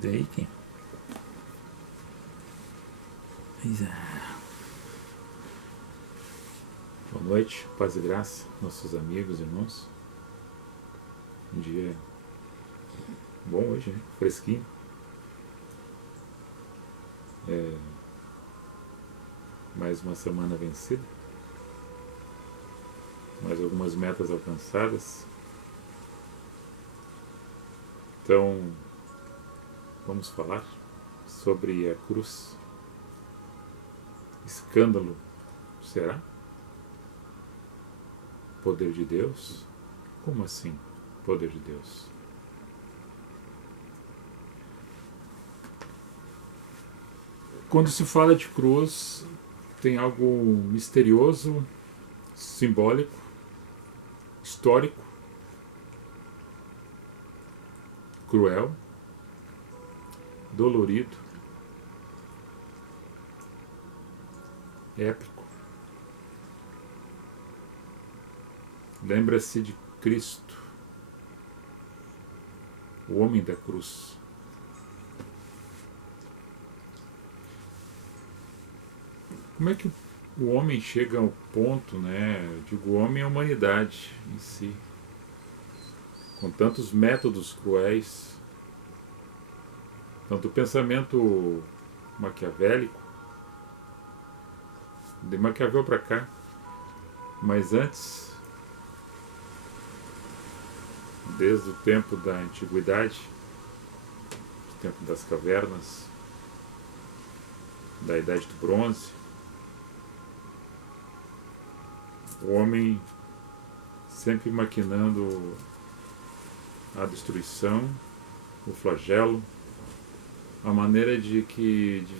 Daí quem? Pois é. Boa noite, paz e graça, nossos amigos, irmãos. Um dia bom hoje, né? Fresquinho. Mais uma semana vencida. Mais algumas metas alcançadas. Então, vamos falar sobre a cruz. Escândalo, será? Poder de Deus? Como assim, poder de Deus? Quando se fala de cruz, tem algo misterioso, simbólico, histórico, cruel, dolorido, épico. Lembra-se de Cristo, o homem da cruz. Como é que o homem chega ao ponto, né? Eu digo, o homem é a humanidade em si, com tantos métodos cruéis, tanto o pensamento maquiavélico, de Maquiavel para cá, mas antes, desde o tempo da antiguidade, do tempo das cavernas, da idade do bronze, o homem sempre maquinando a destruição, o flagelo, a maneira de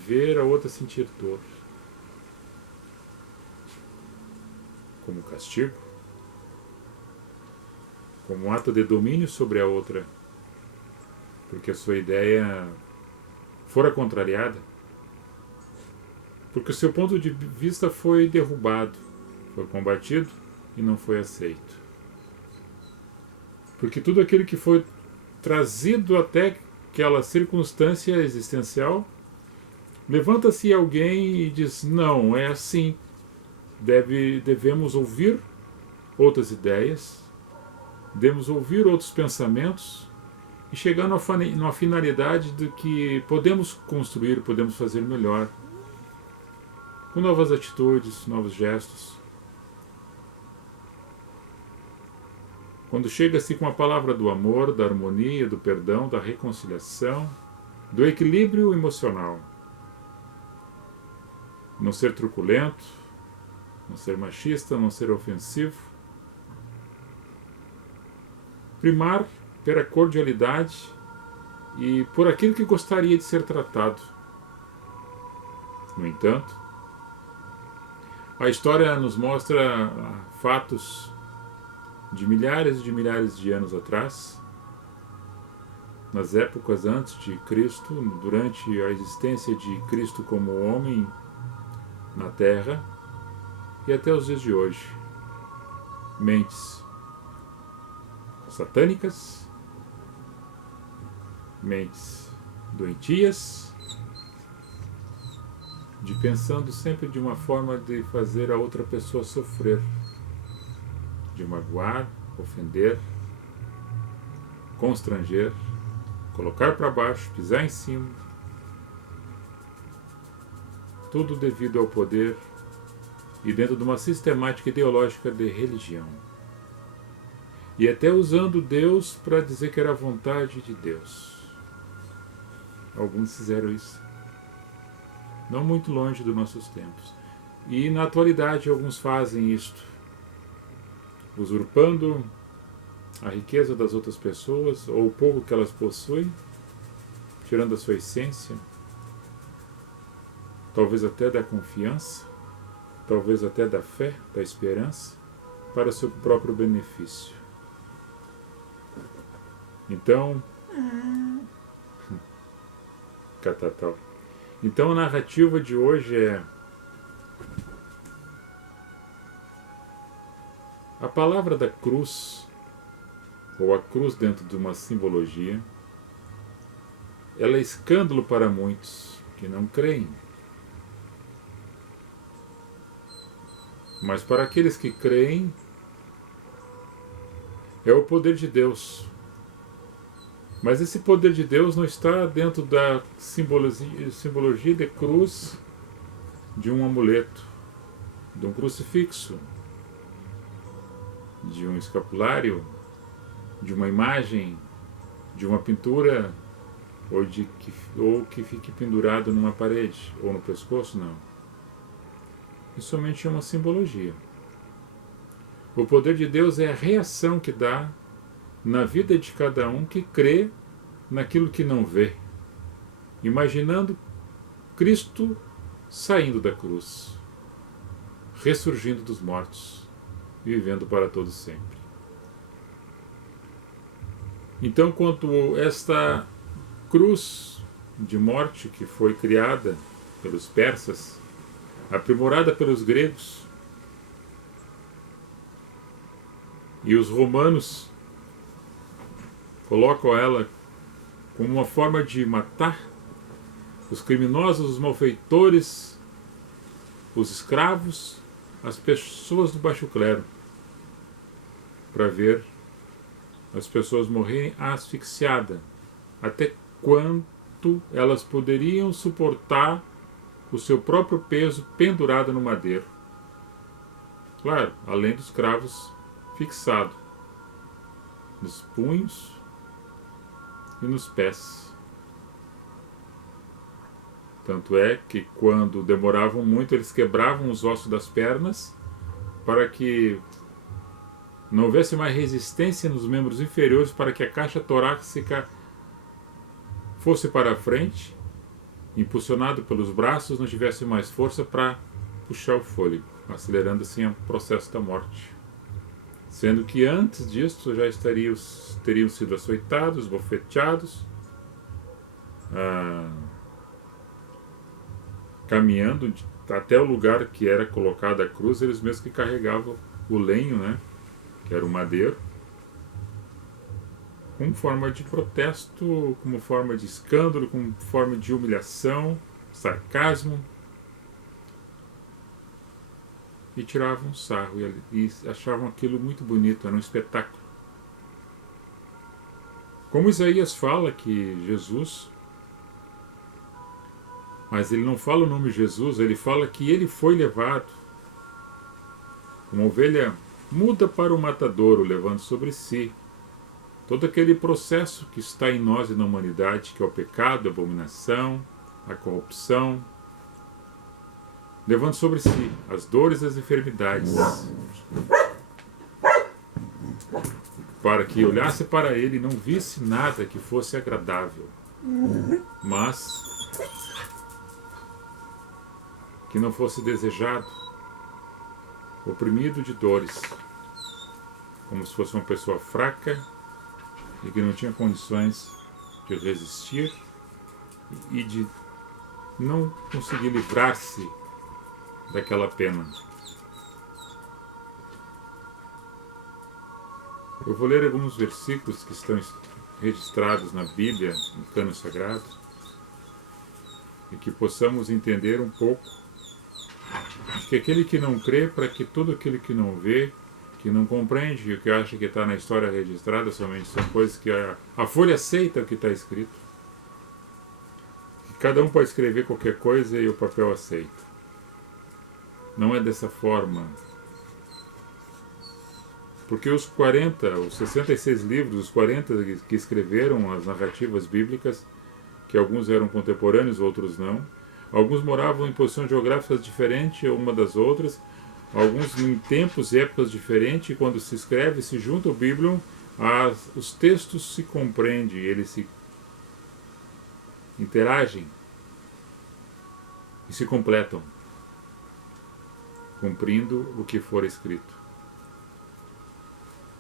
ver a outra sentir dor, como castigo, como um ato de domínio sobre a outra, porque a sua ideia fora contrariada, porque o seu ponto de vista foi derrubado, foi combatido e não foi aceito. Porque tudo aquilo que foi trazido até aquela circunstância existencial, levanta-se alguém e diz, não, é assim, devemos ouvir outras ideias, devemos ouvir outros pensamentos e chegar numa finalidade de que podemos construir, podemos fazer melhor, com novas atitudes, novos gestos. Quando chega-se com a palavra do amor, da harmonia, do perdão, da reconciliação, do equilíbrio emocional. Não ser truculento, não ser machista, não ser ofensivo. Primar pela cordialidade e por aquilo que gostaria de ser tratado. No entanto, a história nos mostra fatos de milhares de anos atrás, nas épocas antes de Cristo, durante a existência de Cristo como homem na Terra e até os dias de hoje. Mentes satânicas, mentes doentias, de pensando sempre de uma forma de fazer a outra pessoa sofrer, de magoar, ofender, constranger, colocar para baixo, pisar em cima, tudo devido ao poder e dentro de uma sistemática ideológica de religião. E até usando Deus para dizer que era a vontade de Deus. Alguns fizeram isso. Não muito longe dos nossos tempos. E na atualidade alguns fazem isto, usurpando a riqueza das outras pessoas, ou o pouco que elas possuem, tirando a sua essência, talvez até da confiança, talvez até da fé, da esperança, para o seu próprio benefício. Então, catatal. Então a narrativa de hoje é a palavra da cruz, ou a cruz dentro de uma simbologia, ela é escândalo para muitos que não creem. Mas para aqueles que creem, é o poder de Deus. Mas esse poder de Deus não está dentro da simbologia de cruz, de um amuleto, de um crucifixo, de um escapulário, de uma imagem, de uma pintura, ou que fique pendurado numa parede ou no pescoço, não. Isso somente é uma simbologia. O poder de Deus é a reação que dá na vida de cada um que crê naquilo que não vê, imaginando Cristo saindo da cruz, ressurgindo dos mortos, vivendo para todos sempre. Então, quanto esta cruz de morte que foi criada pelos persas, aprimorada pelos gregos, e os romanos colocam ela como uma forma de matar os criminosos, os malfeitores, os escravos, as pessoas do baixo clero, para ver as pessoas morrerem asfixiadas, até quanto elas poderiam suportar o seu próprio peso pendurado no madeiro. Claro, além dos cravos fixados nos punhos e nos pés. Tanto é que, quando demoravam muito, eles quebravam os ossos das pernas para que não houvesse mais resistência nos membros inferiores, para que a caixa torácica fosse para a frente, impulsionado pelos braços, não tivesse mais força para puxar o fôlego, acelerando assim o processo da morte. Sendo que antes disso já teriam sido açoitados, bofeteados, caminhando até o lugar que era colocada a cruz, eles mesmos que carregavam o lenho, né, que era o madeiro, como forma de protesto, como forma de escândalo, como forma de humilhação, sarcasmo, e tiravam sarro e achavam aquilo muito bonito, era um espetáculo. Como Isaías fala que Jesus, mas ele não fala o nome Jesus, ele fala que ele foi levado, uma ovelha muda para o matadouro, levando sobre si todo aquele processo que está em nós e na humanidade, que é o pecado, a abominação, a corrupção, levando sobre si as dores e as enfermidades, para que olhasse para ele e não visse nada que fosse agradável, mas que não fosse desejado, oprimido de dores, como se fosse uma pessoa fraca e que não tinha condições de resistir e de não conseguir livrar-se daquela pena. Eu vou ler alguns versículos que estão registrados na Bíblia, no Cânon Sagrado, e que possamos entender um pouco de que aquele que não crê, para que tudo aquele que não vê, que não compreende o que acha que está na história registrada, somente são coisas que a folha aceita o que está escrito. Que cada um pode escrever qualquer coisa e o papel aceita. Não é dessa forma. Porque os 66 livros, os 40 que escreveram as narrativas bíblicas, que alguns eram contemporâneos, outros não, alguns moravam em posições geográficas diferentes uma das outras, alguns em tempos e épocas diferentes, e quando se escreve, se junta o Bíblia, os textos se compreendem, eles se interagem e se completam, cumprindo o que for escrito.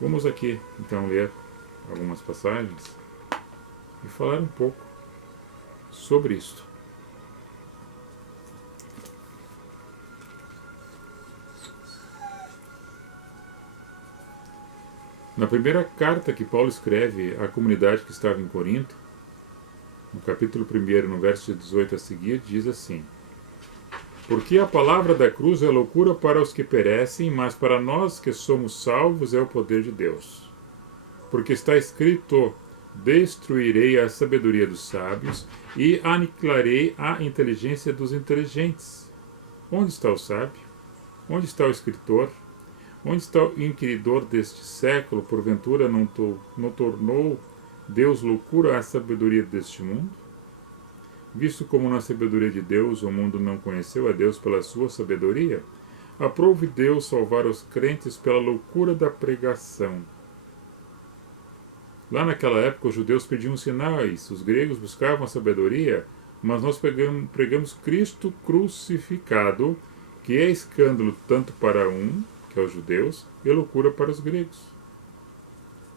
Vamos aqui, então, ler algumas passagens e falar um pouco sobre isto. Na primeira carta que Paulo escreve à comunidade que estava em Corinto, no capítulo 1, no verso 18 a seguir, diz assim: Porque a palavra da cruz é loucura para os que perecem, mas para nós que somos salvos é o poder de Deus. Porque está escrito: Destruirei a sabedoria dos sábios e aniquilarei a inteligência dos inteligentes. Onde está o sábio? Onde está o escritor? Onde está o inquiridor deste século? Porventura não tornou Deus loucura a sabedoria deste mundo? Visto como na sabedoria de Deus o mundo não conheceu a Deus pela sua sabedoria, aprove Deus salvar os crentes pela loucura da pregação. Lá naquela época os judeus pediam sinais, os gregos buscavam a sabedoria, mas nós pregamos Cristo crucificado, que é escândalo tanto para que é os judeus, e loucura para os gregos.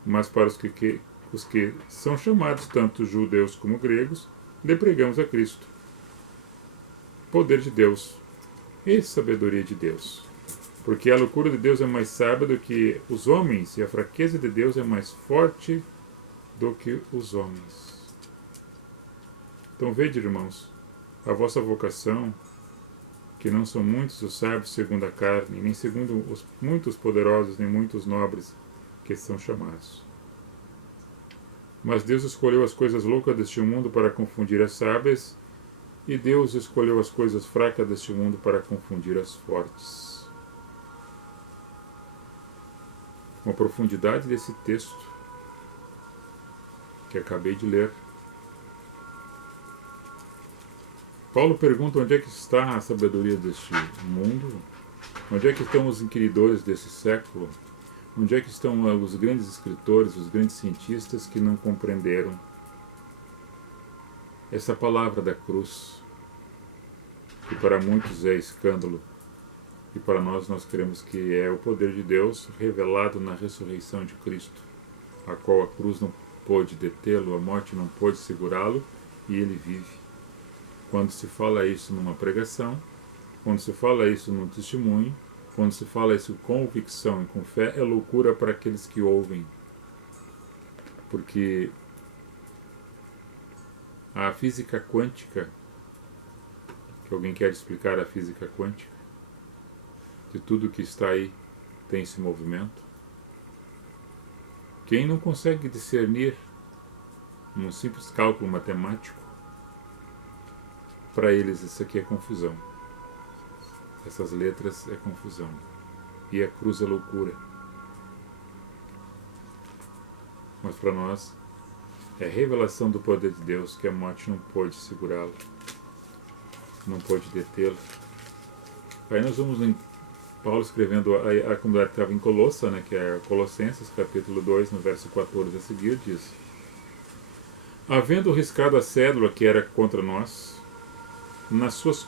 Mas para os que são chamados tanto judeus como gregos, lhe pregamos a Cristo. Poder de Deus e sabedoria de Deus. Porque a loucura de Deus é mais sábia do que os homens, e a fraqueza de Deus é mais forte do que os homens. Então vede, irmãos, a vossa vocação, que não são muitos os sábios segundo a carne, nem segundo os muitos poderosos, nem muitos nobres que são chamados. Mas Deus escolheu as coisas loucas deste mundo para confundir as sábias, e Deus escolheu as coisas fracas deste mundo para confundir as fortes. Uma profundidade desse texto que acabei de ler. Paulo pergunta onde é que está a sabedoria deste mundo, onde é que estão os inquiridores desse século, onde é que estão os grandes escritores, os grandes cientistas que não compreenderam essa palavra da cruz, que para muitos é escândalo, e para nós queremos que é o poder de Deus revelado na ressurreição de Cristo, a qual a cruz não pôde detê-lo, a morte não pôde segurá-lo, e ele vive. Quando se fala isso numa pregação, quando se fala isso num testemunho, quando se fala isso com convicção e com fé, é loucura para aqueles que ouvem. Porque a física quântica, que alguém quer explicar a física quântica, de tudo que está aí tem esse movimento. Quem não consegue discernir num simples cálculo matemático, para eles isso aqui é confusão. Essas letras é confusão. E a cruz é loucura. Mas para nós é a revelação do poder de Deus, que a morte não pode segurá-lo, não pode detê-lo. Aí nós vamos em Paulo escrevendo a comunidade que estava em Colossa, né, que é Colossenses, capítulo 2, no verso 14 a seguir, diz: Havendo riscado a cédula que era contra nós, nas suas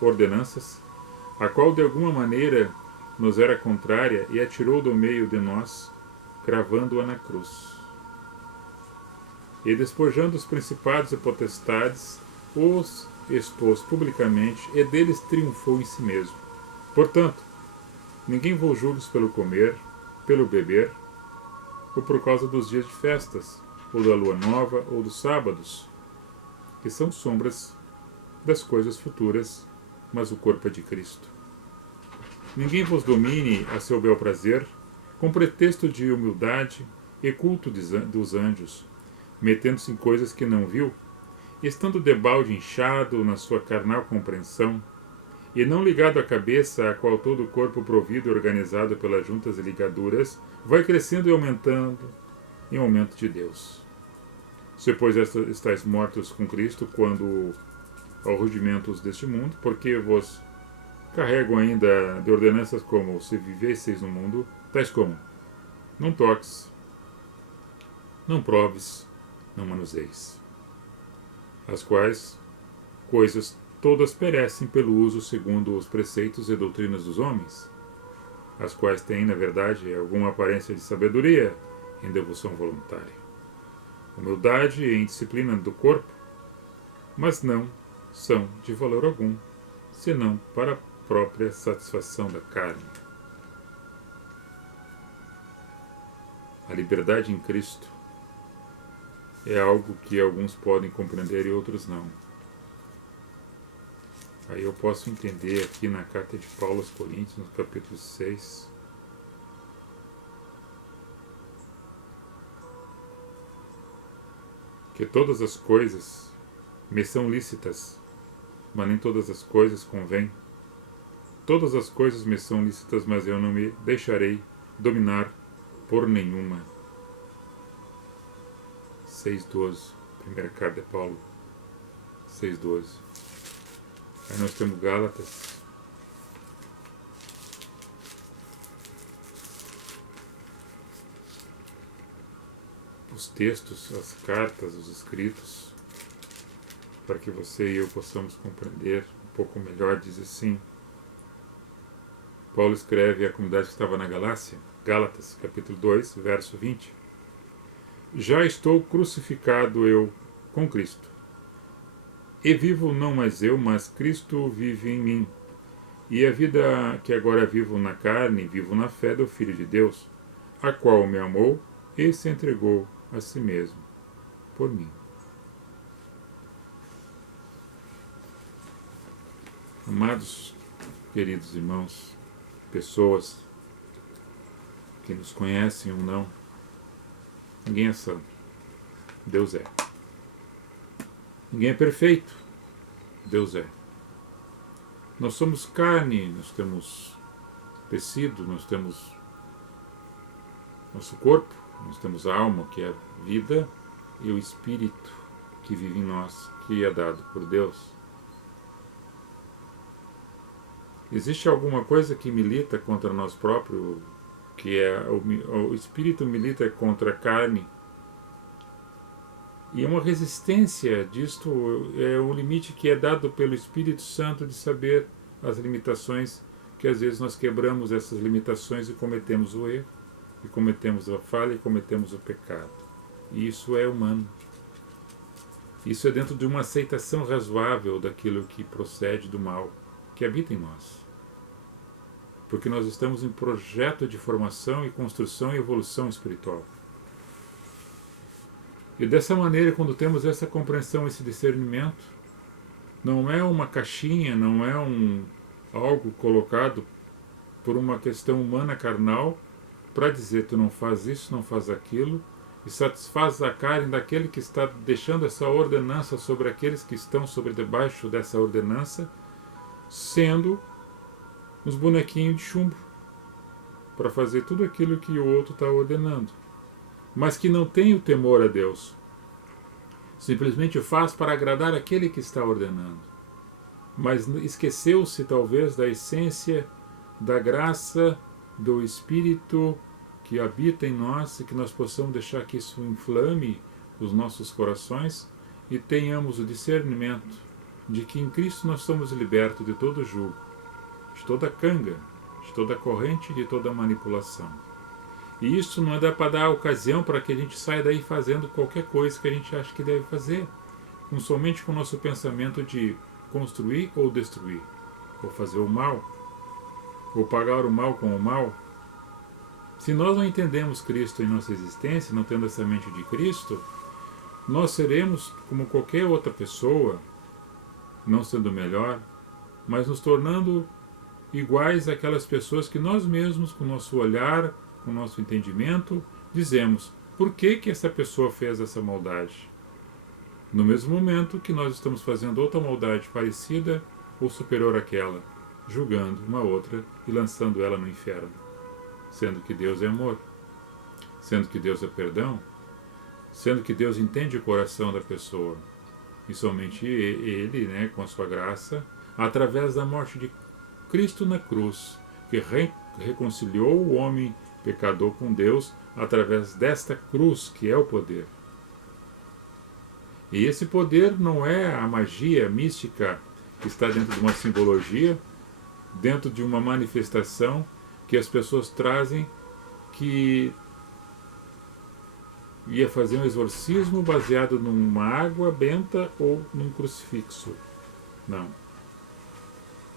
ordenanças, a qual de alguma maneira nos era contrária, e atirou do meio de nós, cravando-a na cruz. E despojando os principados e potestades, os expôs publicamente, e deles triunfou em si mesmo. Portanto, ninguém vos julgue pelo comer, pelo beber, ou por causa dos dias de festas, ou da lua nova, ou dos sábados, que são sombras das coisas futuras, mas o corpo é de Cristo. Ninguém vos domine a seu bel prazer, com pretexto de humildade e culto dos anjos, metendo-se em coisas que não viu, estando debalde inchado na sua carnal compreensão, e não ligado à cabeça, a qual todo o corpo provido e organizado pelas juntas e ligaduras, vai crescendo e aumentando em aumento de Deus. Se, pois, estáis mortos com Cristo, quando aos rudimentos deste mundo, porque vos carrego ainda de ordenanças como se vivesseis no mundo, tais como: não toques, não proves, não manuseis. As quais coisas todas perecem pelo uso segundo os preceitos e doutrinas dos homens, as quais têm, na verdade, alguma aparência de sabedoria em devoção voluntária, humildade e indisciplina do corpo, mas não são de valor algum, senão para a própria satisfação da carne. A liberdade em Cristo é algo que alguns podem compreender e outros não. Aí eu posso entender aqui na carta de Paulo aos Coríntios, no capítulo 6, que todas as coisas me são lícitas, mas nem todas as coisas convêm. Todas as coisas me são lícitas, mas eu não me deixarei dominar por nenhuma. 6,12. Primeira carta de Paulo, 6,12. Aí nós temos Gálatas. Os textos, as cartas, os escritos, para que você e eu possamos compreender um pouco melhor, diz assim. Paulo escreve à comunidade que estava na Galácia, Gálatas, capítulo 2, verso 20. Já estou crucificado eu com Cristo. E vivo não mais eu, mas Cristo vive em mim. E a vida que agora vivo na carne, vivo na fé do Filho de Deus, a qual me amou e se entregou a si mesmo por mim. Amados, queridos irmãos, pessoas que nos conhecem ou não, ninguém é santo. Deus é. Ninguém é perfeito. Deus é. Nós somos carne, nós temos tecido, nós temos nosso corpo, nós temos a alma, que é a vida, e o espírito que vive em nós, que é dado por Deus. Existe alguma coisa que milita contra nós próprios, que é o espírito milita contra a carne, e uma resistência disto é o limite que é dado pelo Espírito Santo de saber as limitações, que às vezes nós quebramos essas limitações e cometemos o erro, e cometemos a falha e cometemos o pecado. E isso é humano. Isso é dentro de uma aceitação razoável daquilo que procede do mal, que habita em nós. Porque nós estamos em projeto de formação e construção e evolução espiritual. E dessa maneira, quando temos essa compreensão, esse discernimento, não é uma caixinha, não é algo colocado por uma questão humana carnal para dizer tu não faz isso, não faz aquilo, e satisfaz a carne daquele que está deixando essa ordenança sobre aqueles que estão sobre debaixo dessa ordenança, sendo uns bonequinhos de chumbo para fazer tudo aquilo que o outro está ordenando, mas que não tem o temor a Deus, simplesmente faz para agradar aquele que está ordenando, mas esqueceu-se talvez da essência da graça do Espírito que habita em nós, e que nós possamos deixar que isso inflame os nossos corações e tenhamos o discernimento de que em Cristo nós somos libertos de todo jugo, de toda canga, de toda corrente, de toda manipulação. E isso não dá para dar ocasião para que a gente saia daí fazendo qualquer coisa que a gente acha que deve fazer, somente com o nosso pensamento de construir ou destruir, ou fazer o mal, ou pagar o mal com o mal. Se nós não entendemos Cristo em nossa existência, não tendo essa mente de Cristo, nós seremos como qualquer outra pessoa, não sendo melhor, mas nos tornando iguais àquelas pessoas que nós mesmos, com o nosso olhar, com o nosso entendimento, dizemos: por que essa pessoa fez essa maldade? No mesmo momento que nós estamos fazendo outra maldade parecida ou superior àquela, julgando uma outra e lançando ela no inferno. Sendo que Deus é amor, sendo que Deus é perdão, sendo que Deus entende o coração da pessoa, e somente Ele, com a sua graça, através da morte de Cristo na cruz, que reconciliou o homem pecador com Deus, através desta cruz, que é o poder. E esse poder não é a magia mística que está dentro de uma simbologia, dentro de uma manifestação que as pessoas trazem, que ia fazer um exorcismo baseado numa água benta ou num crucifixo. Não.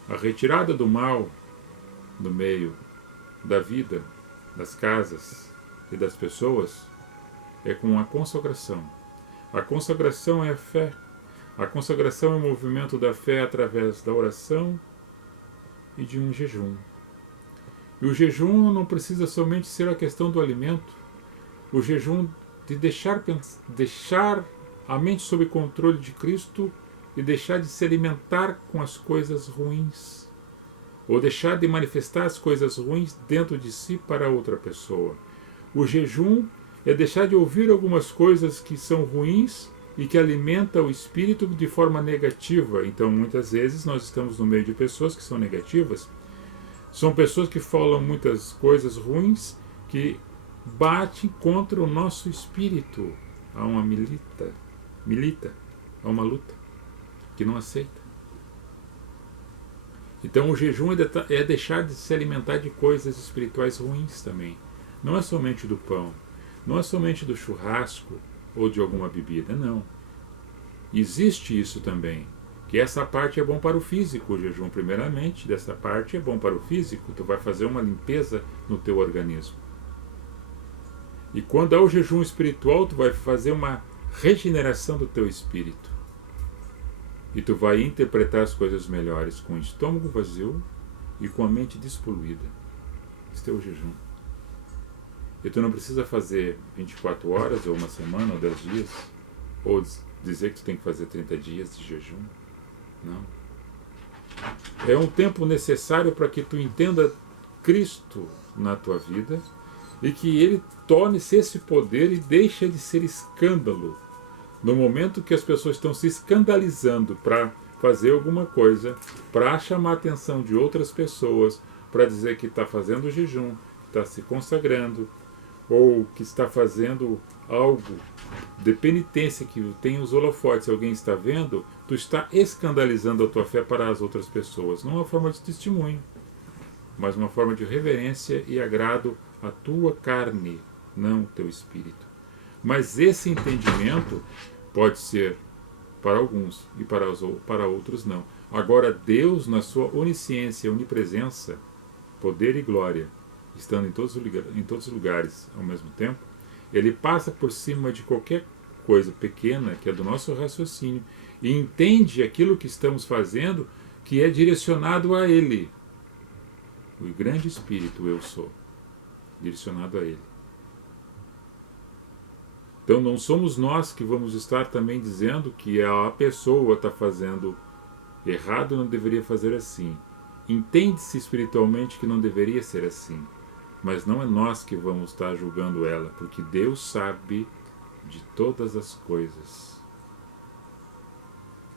A retirada do mal do meio da vida, das casas e das pessoas é com a consagração. A consagração é a fé. A consagração é o movimento da fé através da oração e de um jejum. E o jejum não precisa somente ser a questão do alimento. O jejum de deixar a mente sob controle de Cristo e deixar de se alimentar com as coisas ruins. Ou deixar de manifestar as coisas ruins dentro de si para outra pessoa. O jejum é deixar de ouvir algumas coisas que são ruins e que alimentam o espírito de forma negativa. Então, muitas vezes, nós estamos no meio de pessoas que são negativas. São pessoas que falam muitas coisas ruins que batem contra o nosso espírito. Há uma há uma luta que não aceita. Então o jejum é deixar de se alimentar de coisas espirituais ruins também. Não é somente do pão, não é somente do churrasco ou de alguma bebida, não. Existe isso também, que essa parte é bom para o físico, o jejum primeiramente, dessa parte é bom para o físico, tu vai fazer uma limpeza no teu organismo. E quando há o jejum espiritual, tu vai fazer uma regeneração do teu espírito. E tu vai interpretar as coisas melhores com o estômago vazio e com a mente despoluída. Este é o jejum. E tu não precisa fazer 24 horas, ou uma semana, ou 10 dias, ou dizer que tu tem que fazer 30 dias de jejum. Não. É um tempo necessário para que tu entenda Cristo na tua vida e que Ele torne-se esse poder e deixe de ser escândalo. No momento que as pessoas estão se escandalizando para fazer alguma coisa, para chamar a atenção de outras pessoas, para dizer que está fazendo jejum, que está se consagrando, ou que está fazendo algo de penitência, que tem os holofotes, alguém está vendo, tu está escandalizando a tua fé para as outras pessoas. Não é uma forma de testemunho, mas uma forma de reverência e agrado à tua carne, não o teu espírito. Mas esse entendimento pode ser para alguns e para outros não. Agora Deus, na sua onisciência, onipresença, poder e glória, estando em todos os lugares ao mesmo tempo, Ele passa por cima de qualquer coisa pequena que é do nosso raciocínio e entende aquilo que estamos fazendo que é direcionado a Ele. O grande Espírito eu sou, direcionado a Ele. Então não somos nós que vamos estar também dizendo que a pessoa está fazendo errado, não deveria fazer assim. Entende-se espiritualmente que não deveria ser assim. Mas não é nós que vamos estar julgando ela, porque Deus sabe de todas as coisas.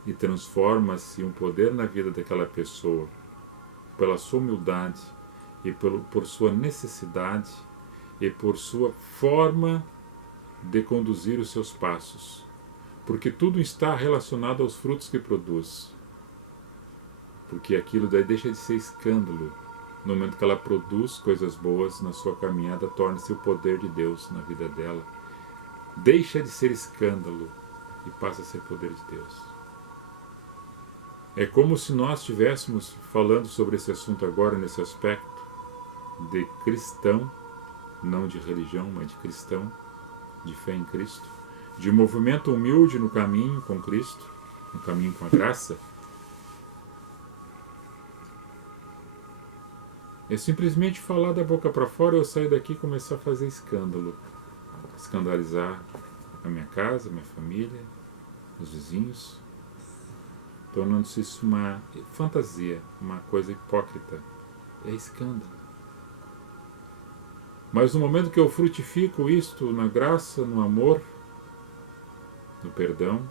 E transforma-se um poder na vida daquela pessoa, pela sua humildade, e por sua necessidade, e por sua forma de conduzir os seus passos. Porque tudo está relacionado aos frutos que produz. Porque aquilo daí deixa de ser escândalo. No momento que ela produz coisas boas na sua caminhada, torna-se o poder de Deus na vida dela. Deixa de ser escândalo e passa a ser poder de Deus. É como se nós estivéssemos falando sobre esse assunto agora, nesse aspecto de cristão, não de religião, mas de cristão, de fé em Cristo, de movimento humilde no caminho com Cristo, no caminho com a graça. É simplesmente falar da boca para fora, eu sair daqui e começar a fazer escândalo. Escandalizar a minha casa, a minha família, os vizinhos, tornando-se isso uma fantasia, uma coisa hipócrita. É escândalo. Mas no momento que eu frutifico isto na graça, no amor, no perdão,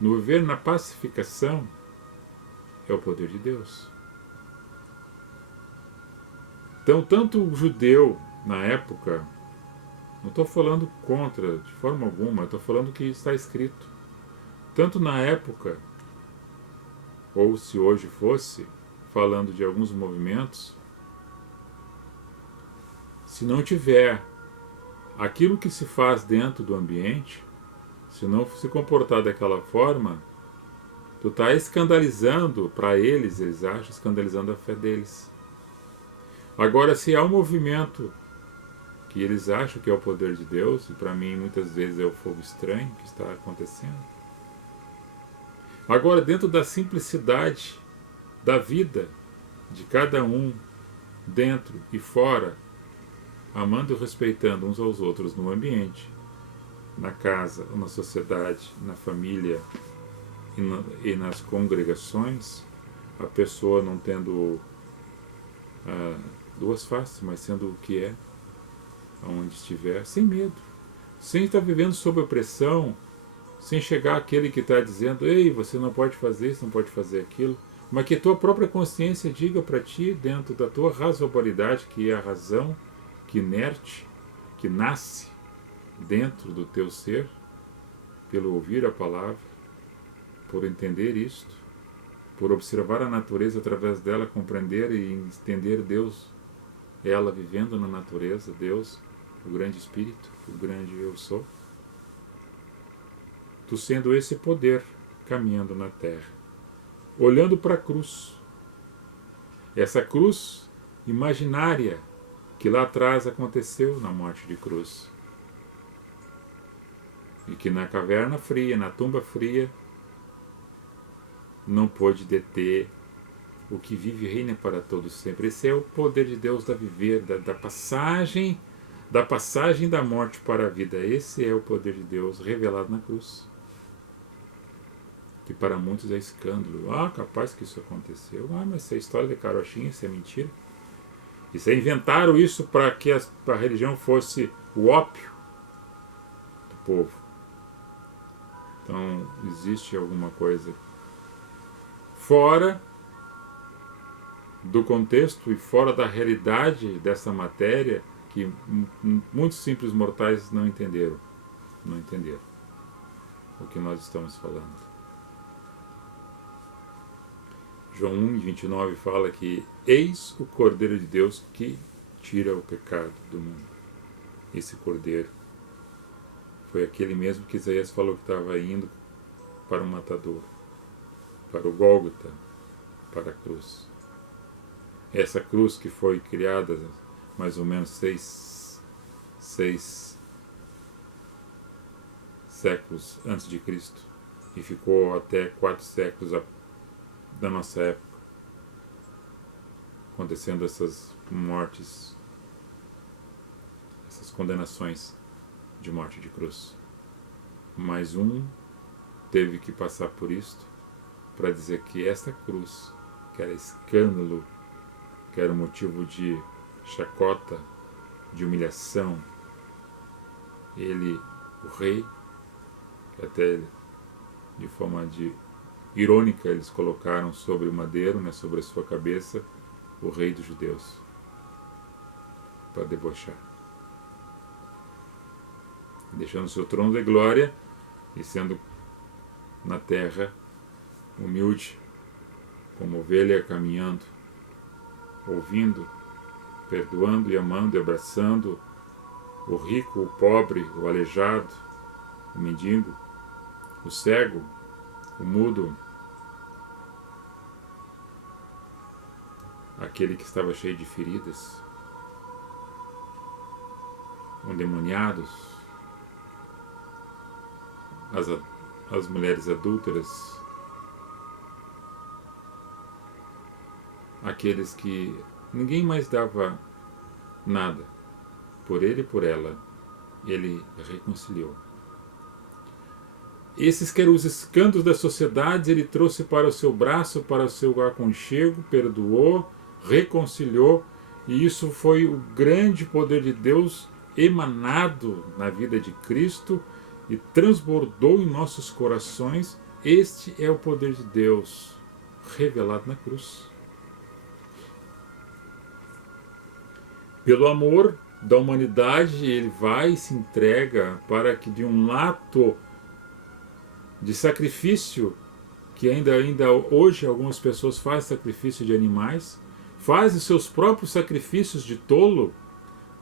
no viver na pacificação, é o poder de Deus. Então, tanto o judeu, na época, não estou falando contra, de forma alguma, estou falando que está escrito. Tanto na época, ou se hoje fosse, falando de alguns movimentos, se não tiver aquilo que se faz dentro do ambiente, se não se comportar daquela forma, tu está escandalizando, para eles acham, escandalizando a fé deles. Agora, se há um movimento que eles acham que é o poder de Deus, e para mim muitas vezes é o fogo estranho que está acontecendo. Agora, dentro da simplicidade da vida de cada um, dentro e fora, amando e respeitando uns aos outros no ambiente, na casa, na sociedade, na família e nas congregações, a pessoa não tendo duas faces, mas sendo o que é, aonde estiver, sem medo, sem estar vivendo sob opressão, sem chegar aquele que está dizendo: ei, você não pode fazer isso, não pode fazer aquilo, mas que tua própria consciência diga para ti, dentro da tua razoabilidade, que é a razão que inerte, que nasce dentro do teu ser, pelo ouvir a palavra, por entender isto, por observar a natureza através dela, compreender e entender Deus, ela vivendo na natureza, Deus, o grande Espírito, o grande Eu Sou. Tu sendo esse poder caminhando na terra, olhando para a cruz, essa cruz imaginária que lá atrás aconteceu na morte de cruz, e que na caverna fria, na tumba fria, não pôde deter o que vive e reina para todos sempre. Esse é o poder de Deus da viver, da passagem da morte para a vida. Esse é o poder de Deus revelado na cruz, que para muitos é escândalo. Capaz que isso aconteceu. Mas essa história de carochinha, isso é mentira. Isso inventaram isso para que a religião fosse o ópio do povo. Então existe alguma coisa fora do contexto e fora da realidade dessa matéria que muitos simples mortais não entenderam o que nós estamos falando. João 1:29 fala que eis o Cordeiro de Deus que tira o pecado do mundo. Esse Cordeiro foi aquele mesmo que Isaías falou que estava indo para o matador, para o Gólgota, para a cruz. Essa cruz que foi criada mais ou menos seis séculos antes de Cristo e ficou até 4 séculos da nossa época acontecendo essas mortes, essas condenações de morte de cruz. Mas teve que passar por isto para dizer que esta cruz, que era escândalo, que era motivo de chacota, de humilhação, ele, o rei, até ele, de forma irônica, eles colocaram sobre o madeiro, sobre a sua cabeça, o rei dos judeus, para debochar. Deixando seu trono de glória e sendo na terra humilde, como ovelha caminhando, ouvindo, perdoando e amando e abraçando o rico, o pobre, o aleijado, o mendigo, o cego, o mudo, aquele que estava cheio de feridas, endemoniados, as mulheres adúlteras, aqueles que ninguém mais dava nada por ele e por ela, ele reconciliou. Esses que eram os escândalos da sociedade, ele trouxe para o seu braço, para o seu aconchego, perdoou, reconciliou, e isso foi o grande poder de Deus emanado na vida de Cristo e transbordou em nossos corações. Este é o poder de Deus revelado na cruz. Pelo amor da humanidade, ele vai e se entrega para que de um ato de sacrifício, que ainda hoje algumas pessoas fazem sacrifício de animais, fazem seus próprios sacrifícios de tolo,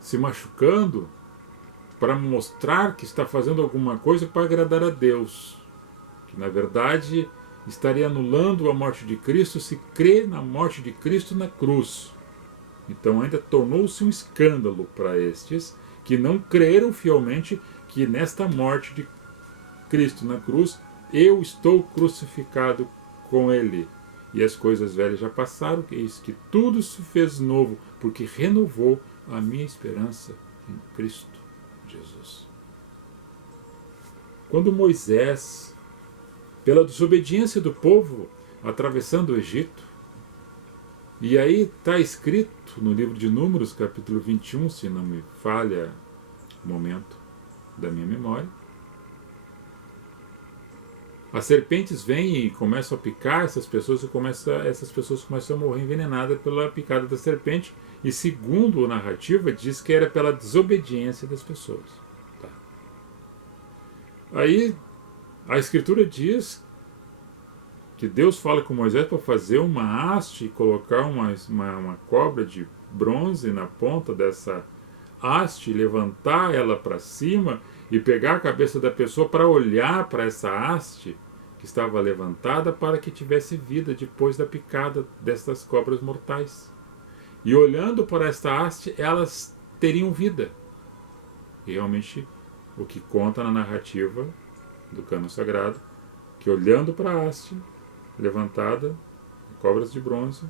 se machucando, para mostrar que está fazendo alguma coisa para agradar a Deus, que na verdade estaria anulando a morte de Cristo se crê na morte de Cristo na cruz. Então ainda tornou-se um escândalo para estes que não creram fielmente que nesta morte de Cristo na cruz, eu estou crucificado com Ele. E as coisas velhas já passaram, eis que tudo se fez novo, porque renovou a minha esperança em Cristo Jesus. Quando Moisés, pela desobediência do povo, atravessando o Egito, e aí está escrito no livro de Números, capítulo 21, se não me falha o momento da minha memória, as serpentes vêm e começam a picar essas pessoas, e essas pessoas começam a morrer envenenadas pela picada da serpente, e segundo a narrativa, diz que era pela desobediência das pessoas. Tá. Aí a Escritura diz que Deus fala com Moisés para fazer uma haste e colocar uma cobra de bronze na ponta dessa haste, levantar ela para cima e pegar a cabeça da pessoa para olhar para essa haste que estava levantada para que tivesse vida depois da picada destas cobras mortais. E olhando para esta haste, elas teriam vida. E realmente o que conta na narrativa do Cânon Sagrado, que olhando para a haste levantada, cobras de bronze,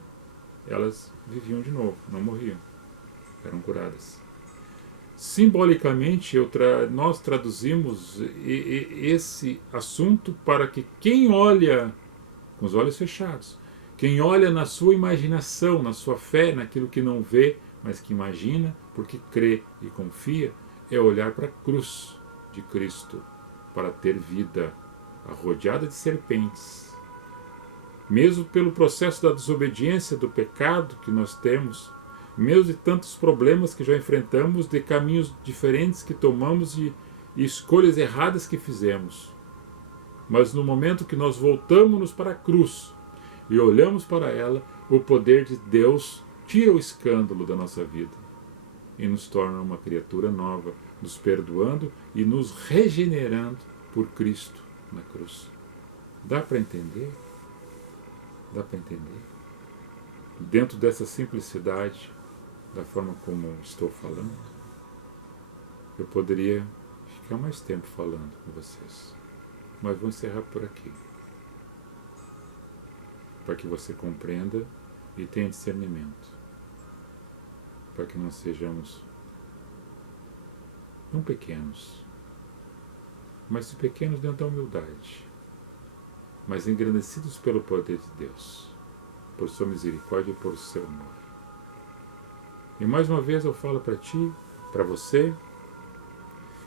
elas viviam de novo, não morriam, eram curadas. Simbolicamente, nós traduzimos esse assunto para que quem olha com os olhos fechados, quem olha na sua imaginação, na sua fé, naquilo que não vê, mas que imagina, porque crê e confia, é olhar para a cruz de Cristo para ter vida, rodeada de serpentes. Mesmo pelo processo da desobediência, do pecado que nós temos, mesmo de tantos problemas que já enfrentamos, de caminhos diferentes que tomamos e escolhas erradas que fizemos. Mas no momento que nós voltamos para a cruz e olhamos para ela, o poder de Deus tira o escândalo da nossa vida e nos torna uma criatura nova, nos perdoando e nos regenerando por Cristo na cruz. Dá para entender? Dá para entender? Dentro dessa simplicidade, da forma como estou falando, eu poderia ficar mais tempo falando com vocês, mas vou encerrar por aqui, para que você compreenda e tenha discernimento, para que não sejamos não pequenos, mas pequenos dentro da humildade, mas engrandecidos pelo poder de Deus, por sua misericórdia e por seu amor. E mais uma vez eu falo para ti, para você,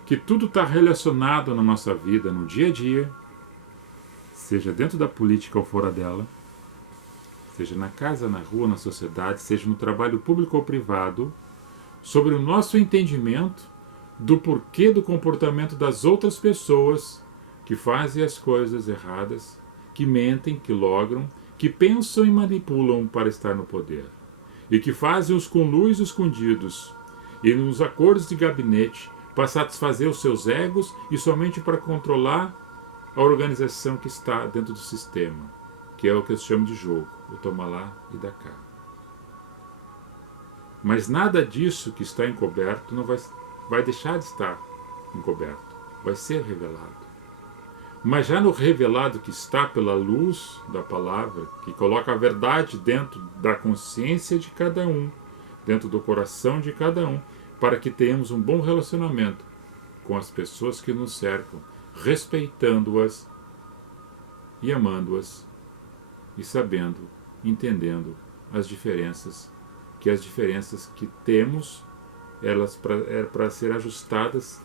que tudo está relacionado na nossa vida, no dia a dia, seja dentro da política ou fora dela, seja na casa, na rua, na sociedade, seja no trabalho público ou privado, sobre o nosso entendimento do porquê do comportamento das outras pessoas que fazem as coisas erradas, que mentem, que logram, que pensam e manipulam para estar no poder, e que fazem os conluios escondidos e nos acordos de gabinete para satisfazer os seus egos e somente para controlar a organização que está dentro do sistema, que é o que eu chamo de jogo, o toma lá e dá cá. Mas nada disso que está encoberto não vai deixar de estar encoberto, vai ser revelado. Mas já no revelado que está pela luz da palavra, que coloca a verdade dentro da consciência de cada um, dentro do coração de cada um, para que tenhamos um bom relacionamento com as pessoas que nos cercam, respeitando-as e amando-as e sabendo, entendendo as diferenças que temos, elas para ser ajustadas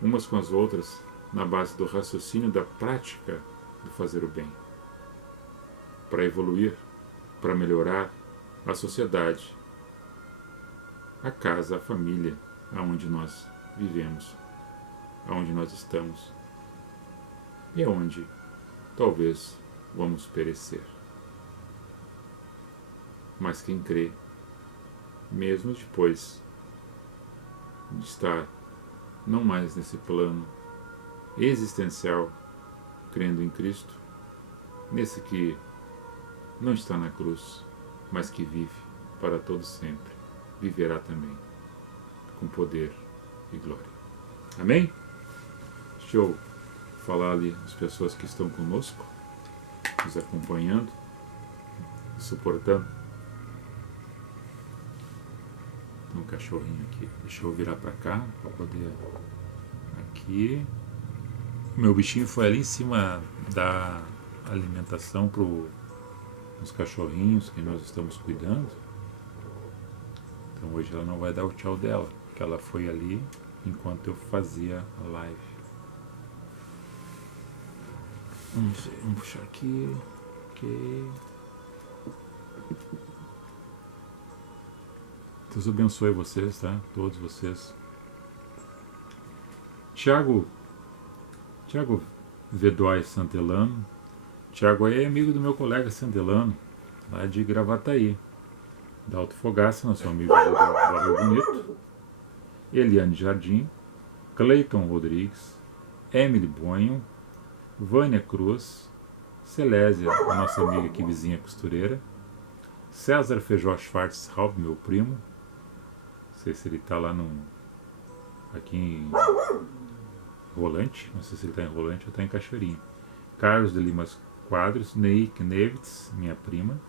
umas com as outras, na base do raciocínio, da prática do fazer o bem, para evoluir, para melhorar a sociedade, a casa, a família, aonde nós vivemos, aonde nós estamos e aonde talvez vamos perecer. Mas quem crê, mesmo depois de estar não mais nesse plano existencial, crendo em Cristo, nesse que não está na cruz, mas que vive para todo sempre, viverá também com poder e glória. Amém? Deixa eu falar ali as pessoas que estão conosco, nos acompanhando, suportando. Tem um cachorrinho aqui. Deixa eu virar para cá para poder. Aqui. Meu bichinho foi ali em cima da alimentação para os cachorrinhos que nós estamos cuidando. Então hoje ela não vai dar o tchau dela, porque ela foi ali enquanto eu fazia a live. Vamos puxar aqui. Ok. Deus abençoe vocês, tá? Todos vocês. Tiago Vedói Santelano. Tiago aí é amigo do meu colega Santelano, lá de Gravataí. Da Alto Fogaça, nosso amigo do Barrio Bonito. Eliane Jardim. Cleiton Rodrigues. Emily Bonho. Vânia Cruz. Celésia, a nossa amiga aqui vizinha costureira. César Feijó Schwarzhaupt, meu primo. Não sei se ele está lá aqui em Rolante. Não sei se ele está em Rolante ou está em Cachoeirinha. Carlos de Limas Quadros. Ney Knevitz, minha prima.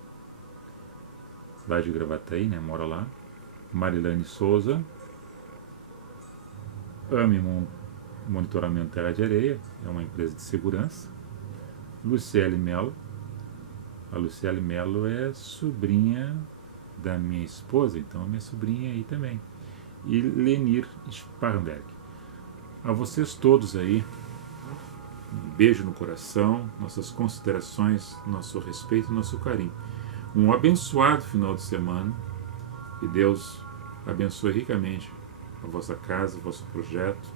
Lá de Gravataí, né? Mora lá. Marilane Souza. AME Monitoramento Terra de Areia. É uma empresa de segurança. Luciele Melo. A Luciele Melo é sobrinha da minha esposa, então a minha sobrinha aí também. E Lenir Sparrenberg. A vocês todos aí, um beijo no coração, nossas considerações, nosso respeito e nosso carinho. Um abençoado final de semana. Que Deus abençoe ricamente a vossa casa, o vosso projeto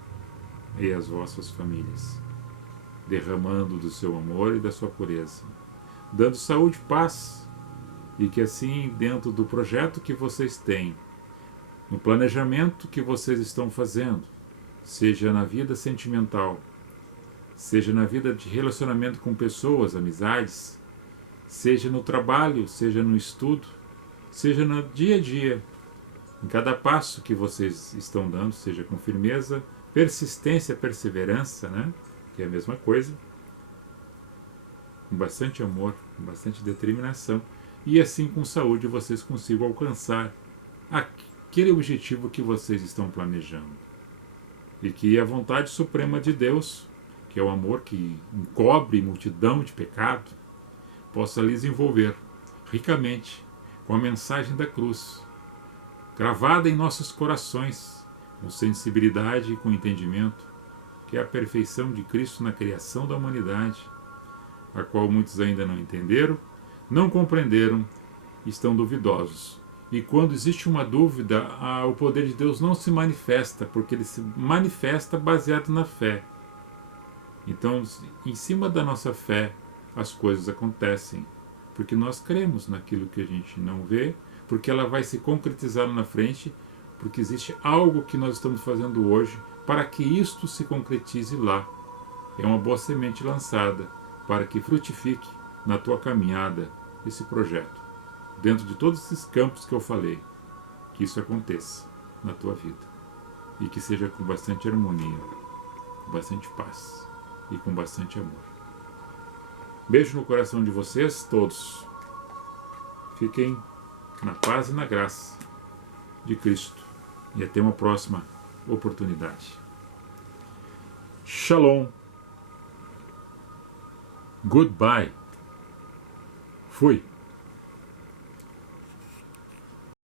e as vossas famílias, derramando do seu amor e da sua pureza, dando saúde e paz, e que assim, dentro do projeto que vocês têm, no planejamento que vocês estão fazendo, seja na vida sentimental, seja na vida de relacionamento com pessoas, amizades, seja no trabalho, seja no estudo, seja no dia a dia, em cada passo que vocês estão dando, seja com firmeza, persistência, perseverança, né? Que é a mesma coisa, com bastante amor, com bastante determinação, e assim com saúde vocês consigam alcançar aquele objetivo que vocês estão planejando. E que a vontade suprema de Deus, que é o amor que encobre multidão de pecado, possa lhes envolver ricamente com a mensagem da cruz, gravada em nossos corações, com sensibilidade e com entendimento, que é a perfeição de Cristo na criação da humanidade, a qual muitos ainda não entenderam, não compreenderam, estão duvidosos. E quando existe uma dúvida, o poder de Deus não se manifesta, porque ele se manifesta baseado na fé. Então, em cima da nossa fé, as coisas acontecem, porque nós cremos naquilo que a gente não vê, porque ela vai se concretizar na frente, porque existe algo que nós estamos fazendo hoje para que isto se concretize lá. É uma boa semente lançada para que frutifique na tua caminhada esse projeto, dentro de todos esses campos que eu falei, que isso aconteça na tua vida e que seja com bastante harmonia, com bastante paz e com bastante amor. Beijo no coração de vocês todos. Fiquem na paz e na graça de Cristo e até uma próxima oportunidade. Shalom. Goodbye. Fui.